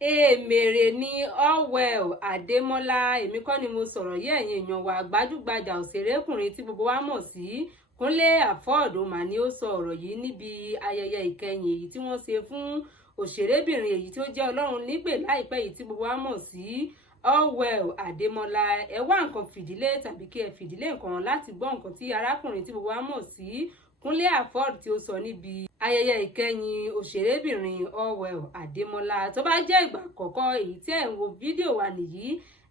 Èmèrè ni Allwell Adémọ́lá. Èmi kọ́ ni mo sọ̀rọ̀ yìí, ẹ̀yin èèyàn wa. Gbajúgbajà òṣèrékùnrin tí gbogbo wa mọ̀ sí Kúnlé Afọ́ọ̀d mà ní ó sọ ọ̀rọ̀ yìí níbi ayẹyẹ ìkẹyìn èyí tí wọ́n ṣe fún òṣèrébìnrin èyí tí ó jẹ́ Ọlọ́run nípè láìpẹ́ yìí tí gbogbo wa mọ̀ sí Allwell Adémọ́lá. Ẹ wá nǹkan fìdílé tàbí kí ẹ fìdílé nǹkan láti gbọ́ nǹkan tí arákùnrin tí gbogbo wa mọ̀ sí Kúnlé Afọ́ọ̀d tí ó sọ níbi ayẹyẹ ìkẹyìn òṣèrébìnrin Allwell Adémọ́lá. Tó bá jẹ́ ìgbà àkọ́kọ́ èyí tí ẹ̀ ń wo fídíò wa nìyí,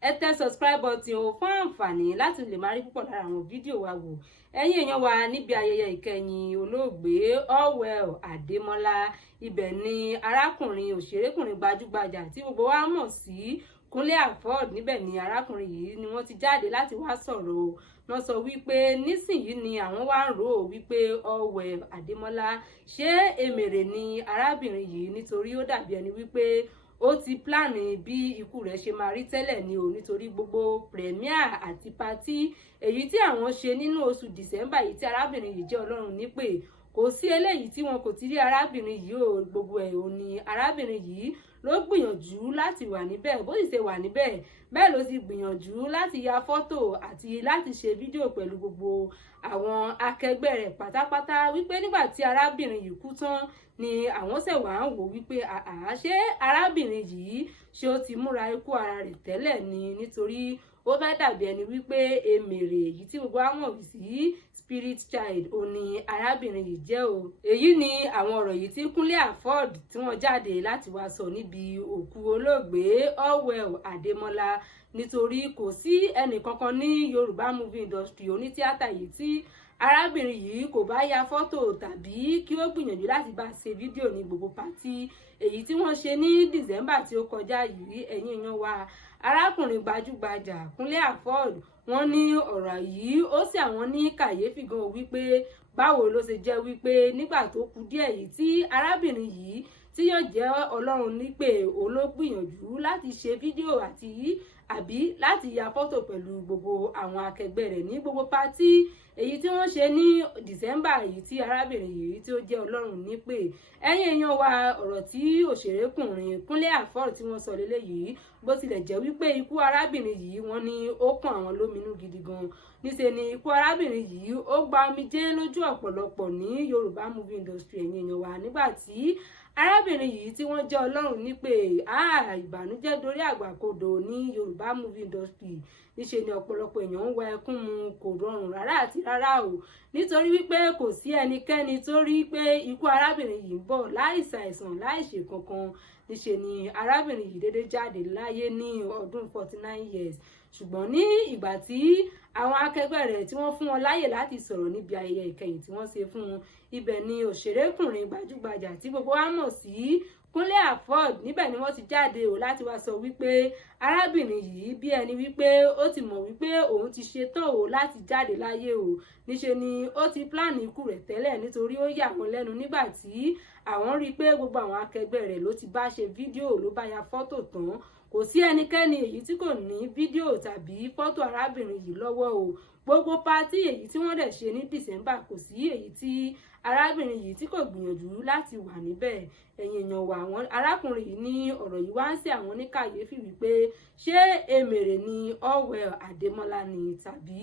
ẹ tẹ subscribe button o fún àǹfààní láti lè máa rí púpọ̀ lára àwọn fídíò wa wò. Ẹ̀yin èèyàn wa, níbi ayẹyẹ ìkẹyìn olóògbé Allwell Adémọ́lá, ibẹ̀ ni arákùnrin òṣèrékùnrin gbajúgbajà tí gbogbo wa mọ̀ sí Kúnlé Afọ́ọ̀d, níbẹ̀ ni arákùnrin yìí ni wọ́n ti jáde láti wá sọ̀rọ̀ o. Wọ́n sọ wípé nísìnyí ni àwọn wá ń rò ó wípé Allwell Adémọ́lá ṣé èmèrè ni arábìnrin yìí, nítorí ó dàbí ẹni wípé ó ti pláàni bí ikú rẹ̀ ṣe máa rí tẹ́lẹ̀ ni o, nítorí gbogbo premier àti patí èyí tí àwọn ṣe nínú oṣù December yìí tí arábìnrin yìí jẹ́ Ọlọ́run nípè, kò sí eléyìí tí wọn kò ti rí arábìnrin yìí o. Gbogbo ẹ̀ ò ní arábìnrin yìí ló gbìyànjú láti wà níbẹ̀. Bó sì ṣe wà níbẹ̀ bẹ́ẹ̀ ló ti gbìyànjú láti ya fọ́tò àti láti ṣe fídíò pẹ̀lú gbogbo àwọn akẹgbẹ́ rẹ̀ pátápátá, wípé nígbà tí arábìnrin yìí kú tán ni àwọn ṣẹ̀ wá ń wò wípé ṣé arábìnrin yìí ṣé ó ti múra ikú ara rẹ̀ tẹ́lẹ̀ ni, nítorí ó fẹ́ dàbí ẹni wípé èmèrè èyí tí gbogbo wa mọ̀ sí spirit child ò ní arábìnrin yìí jẹ́ o. Èyí ni àwọn ọ̀rọ̀ yìí tí Kúnlé Afọ́ọ̀d tí wọ́n jáde láti wá sọ níbi òkú olóògbé Allwell Adémọ́lá, nítorí kò sí ẹnì kankan ní Yorùbá movie industry onítíátà yìí tí arábìnrin yìí kò bá ya fọ́tò tàbí kí ó gbìyànjú láti bá ṣe fídíò ní gbogbo pátí èyí tí wọ́n ṣe ní December tí ó kọjá yìí. Ẹ̀yin èèyàn wa, arákùnrin gbajúgbajà Kúnlé Afọ́ọ̀d wọ́n ní ọ̀rọ̀ yìí ó sì àwọn ní kàyéfì gan, wípé báwo ló ṣe jẹ́ wípé nígbà tó kù díẹ̀ yìí tí arábìnrin yìí tí yóò jẹ́ Ọlọ́run nípè ológbìyànjú láti ṣe fídíò àbí láti ya fọ́tò pẹ̀lú gbogbo àwọn akẹgbẹ́ rẹ̀ ní gbogbo pátí èyí tí wọ́n ṣe ní December yìí tí arábìnrin yìí tí ó jẹ́ Ọlọ́run nípè. Ẹ̀yin èèyàn wa, ọ̀rọ̀ tí òṣèrékùnrin Kúnlé Afọ́ọ̀d tí wọ́n sọ lélẹ́yìí, bó tilẹ̀ jẹ́ wípé ikú arábìnrin yìí wọ́n ní ó kàn àwọn lóminú gidi gan. Níṣe ni ikú arábìnrin yìí ó gba omijé lójú ọ̀pọ̀lọpọ̀ ní Yorùbá movie industry. Ẹ̀yin èèyàn wa, nígbà tí arábìnrin yìí tí wọ́n jẹ́ Ọlọ́run nípè, ìbànújẹ́ dorí àgbàkodò ní Yorùbá movie industry. Níṣe ni ọ̀pọ̀lọpọ̀ èèyàn ń wa ẹkún mu, kò rọrùn rárá àti rárá o, nítorí wípé kò sí ẹnikẹ́ni tó rí pé ikú arábìnrin yìí ń bọ̀ láìsàìsàn láìṣe kankan. Níṣe ni arábìnrin yìí dédé jáde láyé ní ọdún 49 years. Ṣùgbọ́n ní ìgbà tí àwọn akẹgbẹ́ rẹ̀ tí wọ́n fún wọn láyè láti sọ̀rọ̀ níbi ayẹyẹ ìkẹyìn tí wọ́n ṣe fún wọn, ibẹ̀ ni òṣèrékùnrin gbajúgbajà tí gbogbo wa mọ̀ sí Kúnlé Afọ́ọ̀d, níbẹ̀ ni wọ́n ti jáde o láti wá sọ wípé arábìnrin yìí bí ẹni wípé ó ti mọ̀ wípé òun ti ṣetán o láti jáde láyé o. Níṣe ni ó ti pláàni ikú rẹ̀ tẹ́lẹ̀, nítorí ó yà wọ́n lẹ́nu nígbà tí àwọn rí pé gbogbo àwọn akẹgbẹ́ rẹ̀ ló ti bá ṣe fídíò, ló bá ya fọ́tò tán. Kò sí ẹnikẹ́ni èyí tí kò ní fídíò tàbí fọ́tò arábìnrin yìí lọ́wọ́ o. Gbogbo pátí èyí tí wọ́n dẹ̀ ṣe ní December, kò sí èyí tí arábìnrin yìí tí kò gbìyànjú láti wà níbẹ̀. Ẹ̀yin èèyàn wa, àwọn arákùnrin yìí ní ọ̀rọ̀ yìí wá ń ṣe àwọn ní kàyéfì wípé ṣé èmèrè ni Allwell Adémọ́lá ni tàbí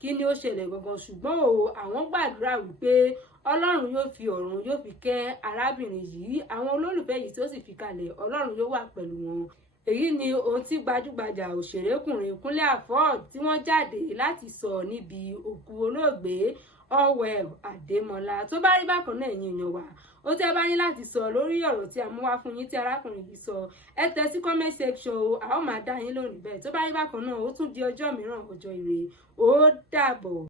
kí ni ó ṣẹlẹ̀ gangan. Ṣùgbọ́n o, àwọn gbàdúrà wípé Ọlọ́run yóò fi ọ̀run yóò fi kẹ́ arábìnrin yìí. Àwọn olólùfẹ́ yìí tí ó sì fi kalẹ̀, Ọlọ́run yóò wà pẹ̀lú wọn. Èyí ni ohun tí gbajúgbajà òṣèrékùnrin Kúnlé Afọ́ọ̀d tí wọ́n jáde láti sọ níbi òkú olóògbé Allwell Adémọ́lá. Tó bá rí bákan náà, ẹ̀yin èèyàn wa, ó tẹ́ bá ní láti sọ lórí ọ̀rọ̀ tí a mú wá fún yín tí arákùnrin yìí sọ, ẹ tẹ sí comment section o, a ó máa dá yín lónìí bẹ́ẹ̀. Tó bá rí bákan náà, ó tún di ọjọ́ mìíràn, ọjọ́ ire. Ó dàbọ̀.